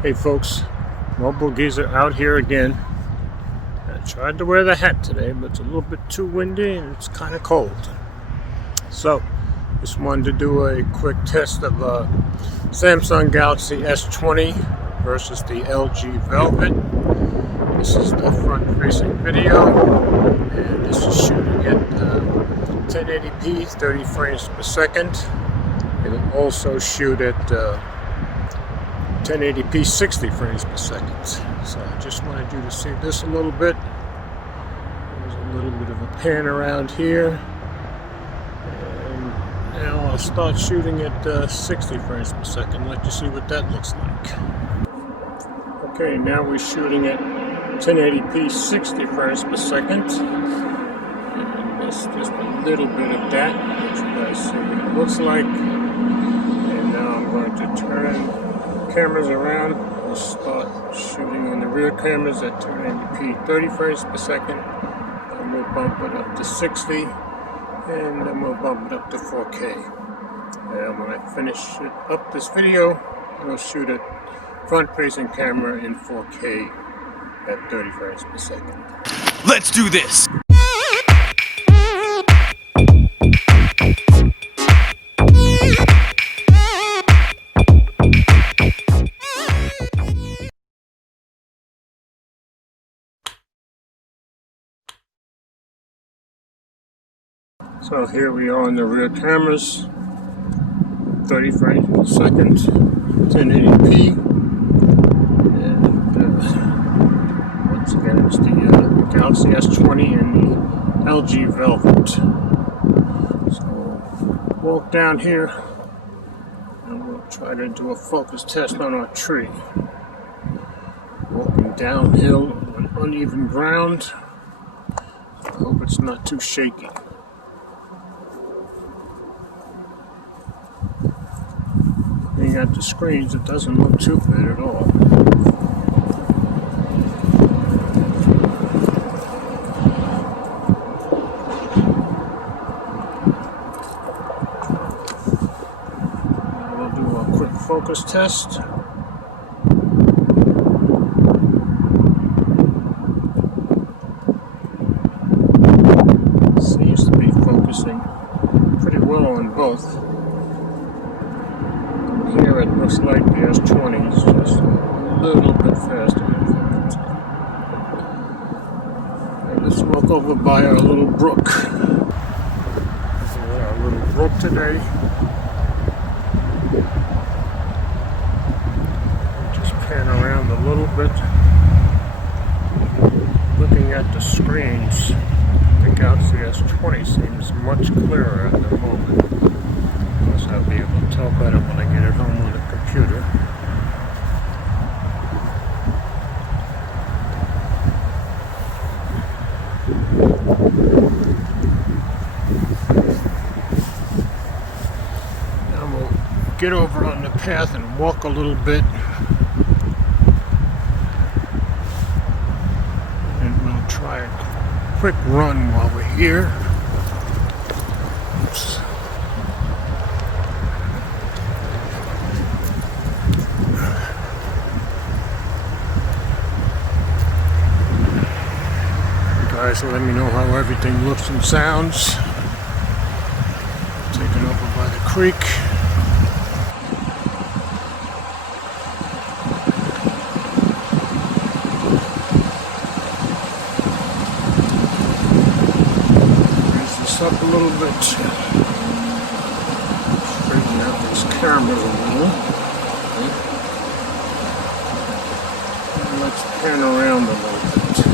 Hey folks, Mobile Geezer out here again. I tried to wear the hat today, but it's a little bit too windy and it's kind of cold. So, just wanted to do a quick test of Samsung Galaxy S20 versus the LG Velvet. This is the front-facing video, and this is shooting at 1080p, 30 frames per second. It'll also shoot at 1080p 60 frames per second. So I just wanted you to see this a little bit. There's a little bit of a pan around here. And now I'll start shooting at 60 frames per second. Let you see what that looks like. Okay, now we're shooting at 1080p 60 frames per second. And that's just a little bit of that. Let you guys see what it looks like. And now I'm going to turn cameras around. We'll start shooting on the rear cameras at 1080p 30 frames per second, and we'll bump it up to 60, and then we'll bump it up to 4K. And when I finish up this video, we'll shoot a front-facing camera in 4K at 30 frames per second. Let's do this! So here we are on the rear cameras, 30 frames per second, 1080p, and once again it's the Galaxy S20 and the LG Velvet. So we'll walk down here and we'll try to do a focus test on our tree. Walking downhill on uneven ground. I hope it's not too shaky. Looking at the screens, it doesn't look too bad at all. Now we'll do a quick focus test. It seems to be focusing pretty well on both. Here it looks like the S20 is just a little bit faster. Okay, let's walk over by our little brook. Our little brook today. Just pan around a little bit. Looking at the screens, the Galaxy S20 seems much clearer at the moment. I'll be able to tell better when I get it home with a computer. Now we'll get over on the path and walk a little bit. And we'll try a quick run while we're here. Oops. Guys, let me know how everything looks and sounds. Taken over by the creek. Raise this up a little bit. Straighten out these cameras a little. And let's pan around a little bit.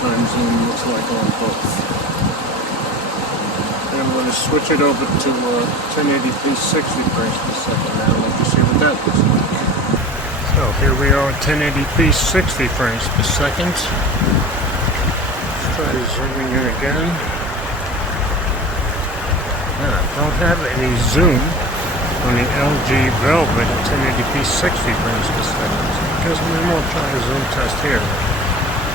3-time zoom looks like on both. And I'm going to switch it over to 1080p 60 frames per second now. I'd like to see what that looks like. So here we are at 1080p 60 frames per second. Let's try zooming in again. Now, I don't have any zoom on the LG Velvet at 1080p 60 frames per second. So I guess we will try a zoom test here.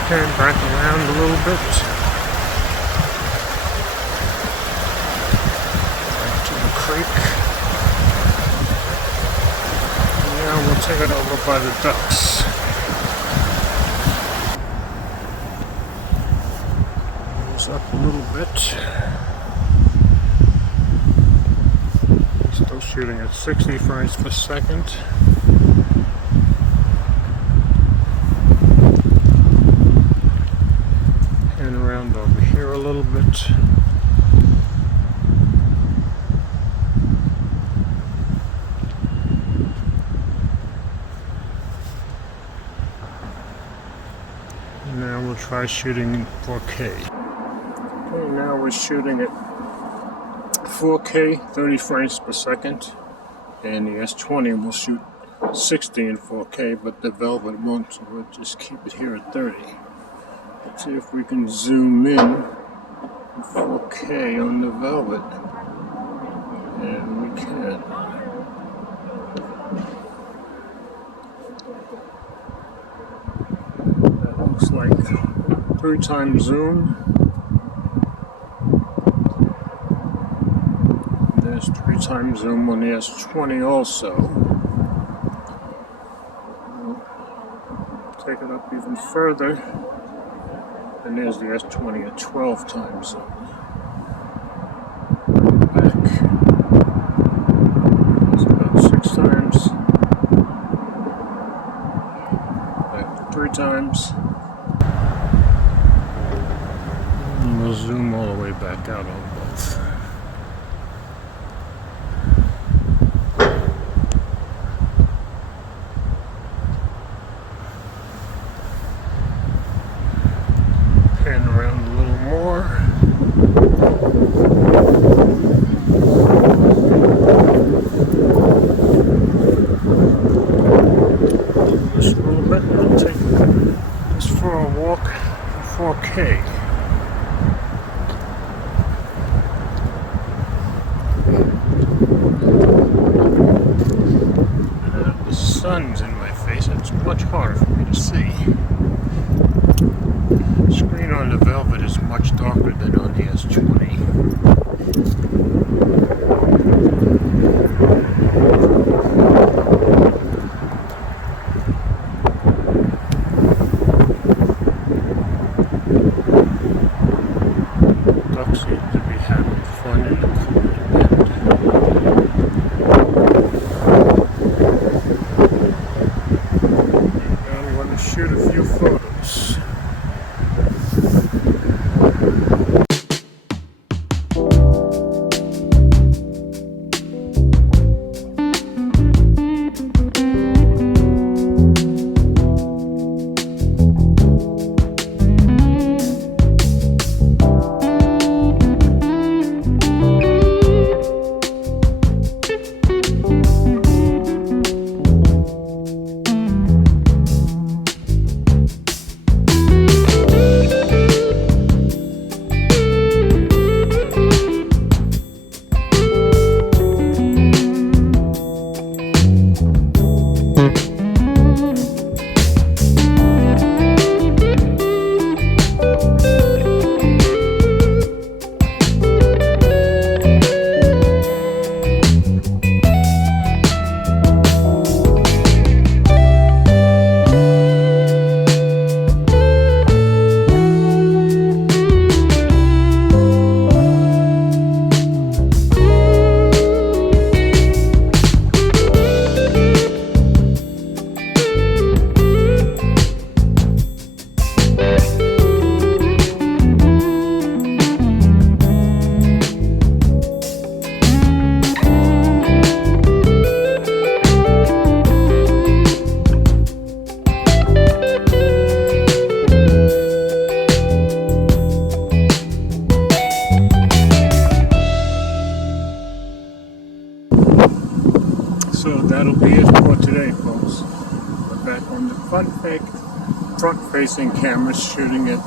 Turn back around a little bit. Back to the creek. And now we'll take it over by the ducks. Goes up a little bit. Still shooting at 60 frames per second. And around over here a little bit. And now we'll try shooting in 4K. Okay, now we're shooting at 4K, 30 frames per second, and the S20 will shoot 60 in 4K, but the Velvet won't, so we'll just keep it here at 30. Let's see if we can zoom in 4K on the Velvet, and we can. That looks like 3-time zoom. There's 3-time zoom on the S20 also. We'll take it up even further. And there's the S20 at 12-time zoom. Back. It's about 6 times. Back to 3 times. And we'll zoom all the way back out on both. Pan around a little more. Just a little bit, and I'll take this for a walk in 4K. The sun's in my face, it's much harder for me to see. The screen on the Velvet is much darker than on the S20. Ducks seem to be having fun in the cooling bed. I'm going to shoot a few photos. front-facing cameras shooting at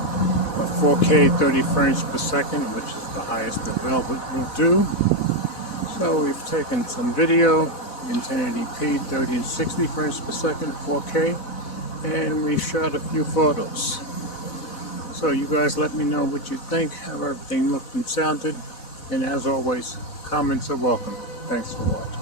4K 30 frames per second, which is the highest the Velvet will do. So we've taken some video in 1080p, 30 and 60 frames per second, 4K, and we shot a few photos. So you guys let me know what you think, how everything looked and sounded, and as always, comments are welcome. Thanks for watching.